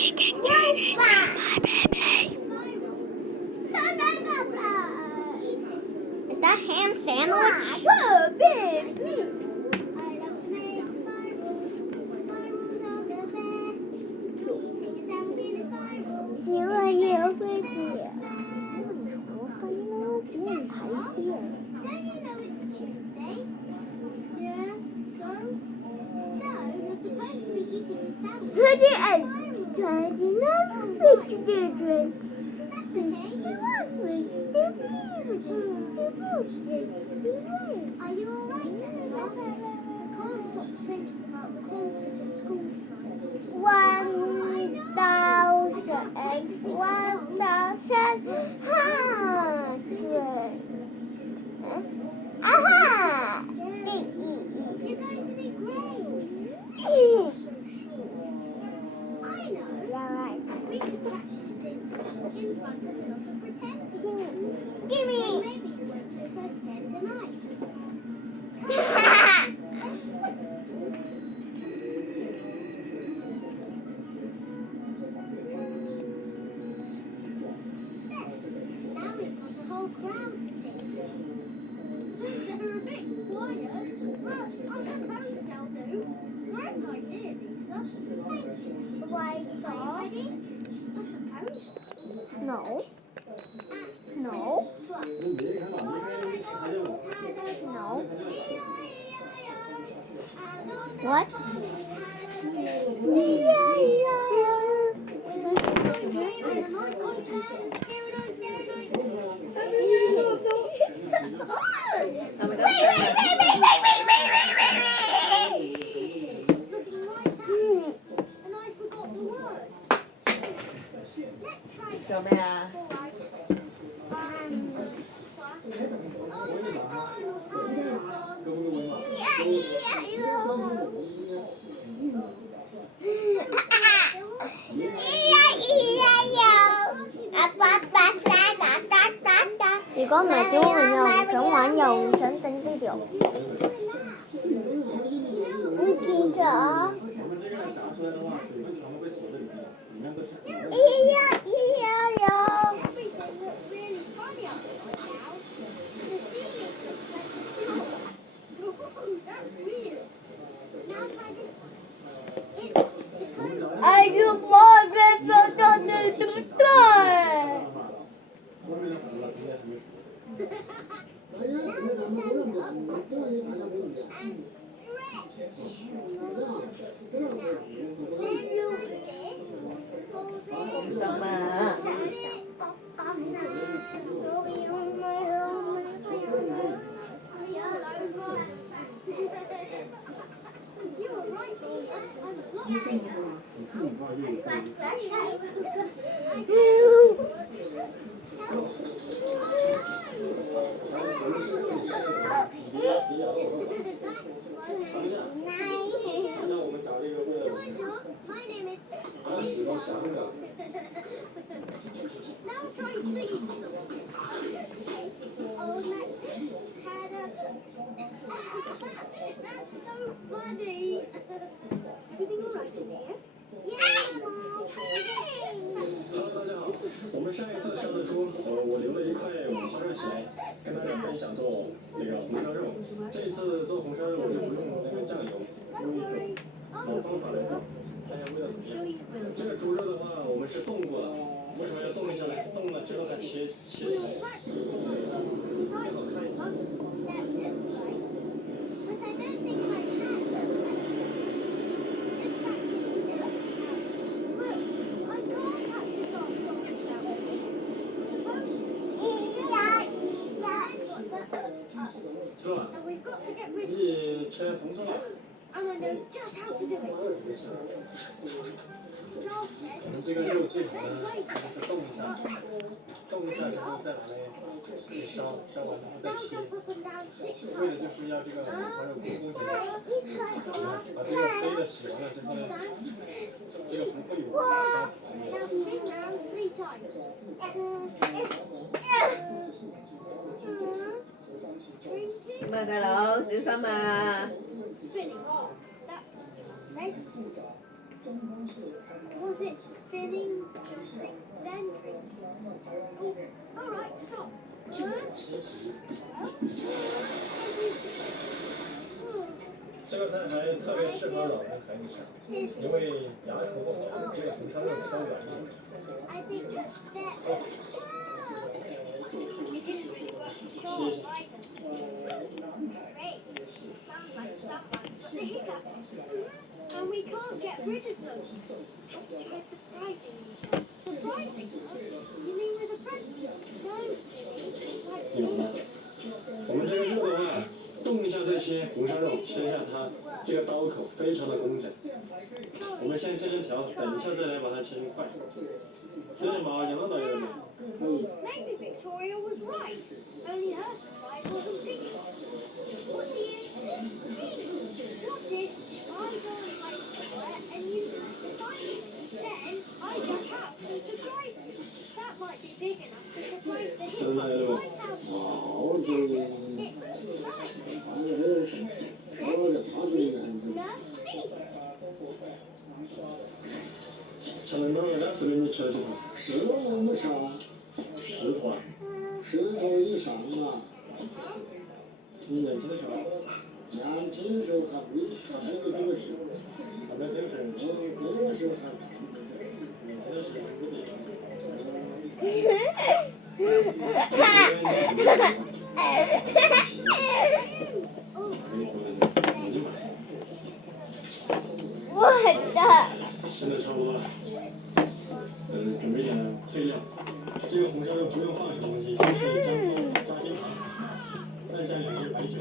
Speaking Chinese to my baby. Is that ham sandwich? Are you alright, Gaspard? I can't stop thinking about the concert at school tonight. 1,100. You're going to be great. I know. We should practice it in front of a lot of pretend people. Gimme. Maybe you won't feel so scared tonight. Now we've got a whole crowd to sing to. They're a bit quiet, but I suppose they'll do. Great idea, Lisa. Thank you. Why Are you so? ready? I suppose so. No. No. No. What? And I forgot the words. Let's try again. Go back.如果唔係小朋友唔想玩又唔想整 video， 唔見咗。Are you bored so don't need to die? Xong mà. My name is Lisa. Now try singing something. Oh, had a... That's so funny. Everything all right in here? Yeah, Mom. 我们上一次上的桌，我留了一块五花肉起来，跟大家分享做那个红烧肉。这一次做红烧肉就不用那个酱油，用一种老方法来做，大家味道怎么样？这个猪肉的话，我们是冻过了，为什么要冻一下呢？冻了之后再切起来，更好看一点。 But I don't think I can. Just practice it. But I can't practice our songs without me. I'm supposed to sing. And we've got to get rid of it. 一切从头来。 And I know just how to do it. Joel says, 我们这个肉最好呢是冻一下，冻一下然后再拿来烧，烧完然后再 now 切。 jump up and down 6 为的 times. 就是要这个五花肉蓬松起来，把这个黑的洗完了之后呢，这个不会有沙子。 Now spin round 3 times. 咁啊，細佬小心啊！ Spinning off. That's what Joel said. Was it spinning, jumping, then drinking? Oh, all right, stop. What? 这个菜还特别适合老人和女生，因为牙口不好，这个红烧肉稍软一点。 I think that. Great. Sounds like someone's got the hiccups. And we can't get rid of them. Have you tried surprising them? Surprising them? You mean with a present? No, silly. 有吗？我们这个肉的话，动一下这些红烧肉，切一下它，这个刀口非常的工整。我们先切成条，等一下再来把它切成块。这是麻酱的有没？ Maybe Victoria was right. Only her surprise wasn't big enough. What do you mean? What if I go and hide somewhere and you have to find me? Then I jump out and surprise you. That might be big enough to surprise the hiccup 5,000. It looks like才能到20给你吃了几头10头能不吃啊？10头啊？10头以上啊。你年轻的时候？年轻的时候还没还没这个事。还没这个事。这个时候还。年轻的时候不对。我的。现在差不多了。准备点配料。这个红烧肉不用放什么东西，就是姜葱加冰糖，再加2杯白酒，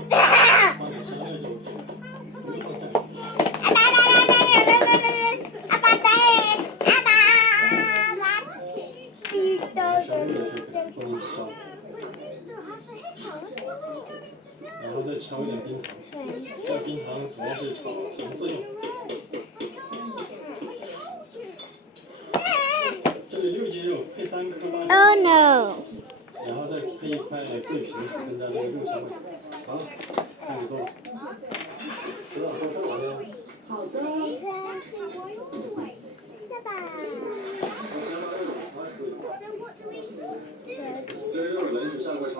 放点香料就 OK 了，不用放酱油。然后再敲一点冰糖，这个冰糖主要是炒红色用。这里6斤肉配3颗8 Oh no！ 然后再配一块桂皮，增加这个肉香味。好，开始做。知道做什么呢？好的。这个肉冷水下锅炒。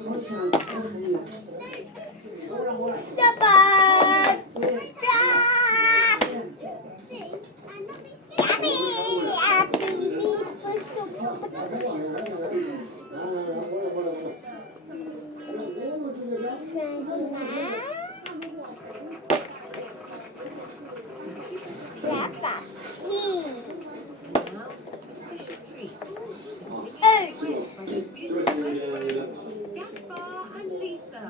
好像真可以。下班。Special treat. Gaspard and Lisa.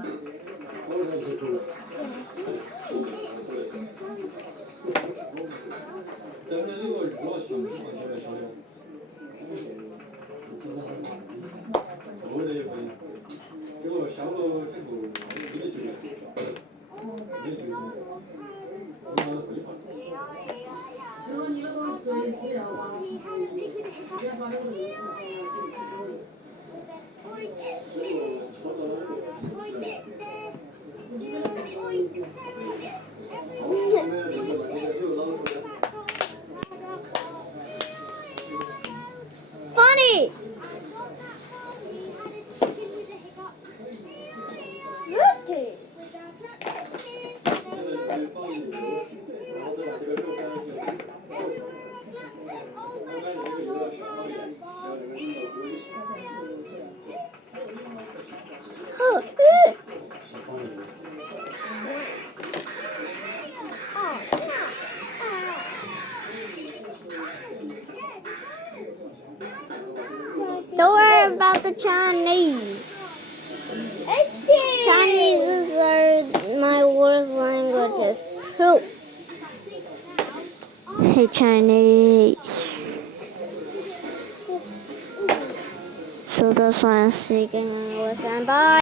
咱们这个主要选不好这个香料，我这也可以，这个香料这个没酒的，没酒精，我拿回去吧。如果你们公司需要吗？要把这个。 Funny. Look it. 'Don't worry about the Chinese. Chinese is my worst language is poop. Hey Chinese. So that's why I'm speaking English and bye.